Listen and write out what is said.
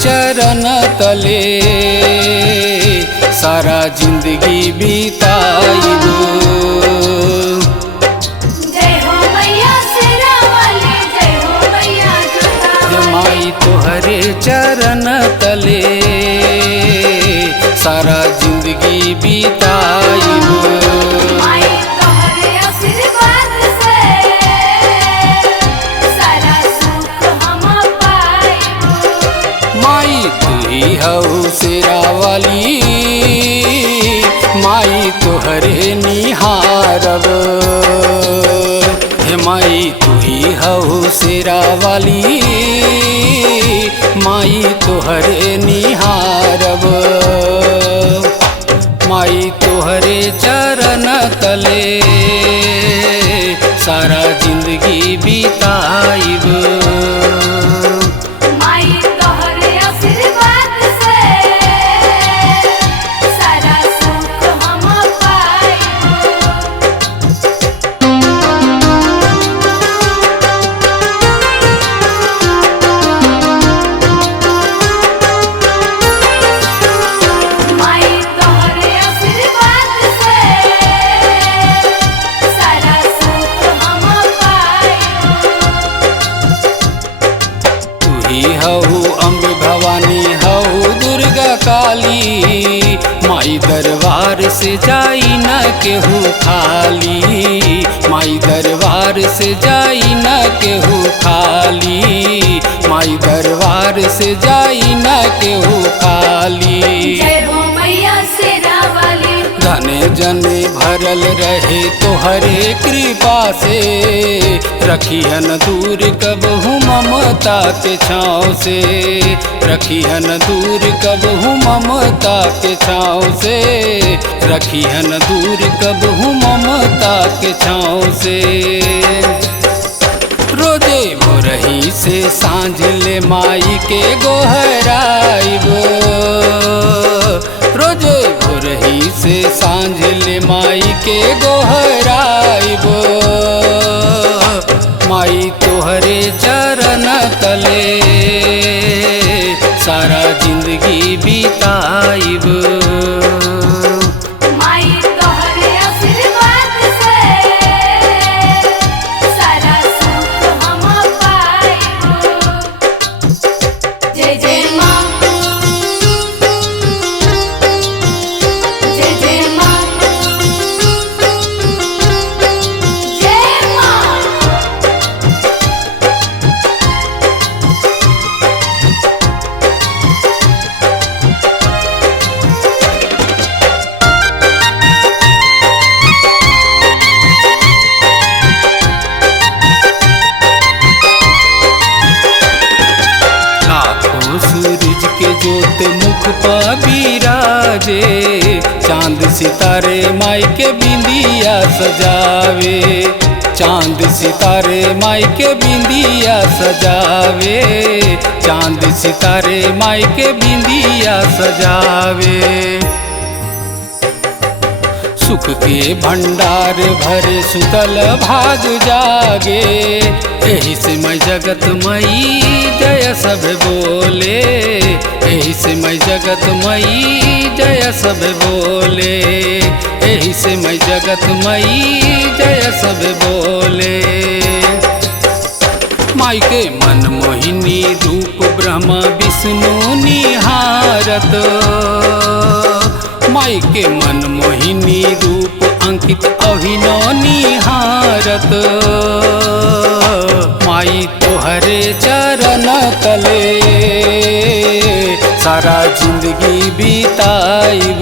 चरण तले सारा जिंदगी बिताइब। जय हो मैया शेरा वाली, जय हो मैया जोधा वाली। माई तोहरे चरण तले सारा जिंदगी बिताइब। माई तोहरे आशीर्वाद से सारा सुख हम पाइब। माई तू ही हऊ शेरा वाली, माई तोहरे निहारब। हे माई तू ही हऊ शेरा वाली, माई तोहरे निहारब। माई तोहरे चरण तले सारा जिंदगी बिताइब। माई तोहरे आशीर्वाद से सारा सुख हम पाइब। माई तोहरे आशीर्वाद से सारा सुख हम पाइब। तू ही हऊ अम्ब भवानी हऊ दुर्गा काली, माई दरबार से जाई न केहू खाली। माई दरबार से जाई न केहू खाली, माई दरबार से जाई न केहू खाली। जय हो मैया शेरा वाली। धने जने भरल रहे तोहरे कृपा से, रखिहन दूर कबहू ममता के छाँव से। रखिहन दूर कबहू ममता के छाँव से, रखिहन दूर कबहू ममता के छाँव से। रोजे भोरही से सांझ ले माई के गोहराइब। रोजे भोरही से सांझ ले माई के गोहराइब। माई तोहरे चरण तले सारा जिंदगी बिताइब। माई तोहरे आशीर्वाद से सारा सुख हम पाइब। जय जय माँ, जय जय माँ, जय माँ। लाखों सूरज के ज्योत मुख पर बिराजे, चांद सितारे माई के बिंदिया सजावे। चांद सितारे माई के बिंदिया सजावे। चांद सितारे माई के बिंदिया सजावे। सुख के भंडार भरे सुतल भाग जागे, एही से मैं जगत मई जय सब बोले। एही से मैं जगत मई जय सब बोले। एही से मैं जगत मई जय सब बोले। माई के मन मोहिनी रूप ब्रह्मा विष्णु निहारत। माई के मन मोहिनी रूप अंकित अभिनव निहारत। माई तोहरे चरण तले सारा जिंदगी बिताइब।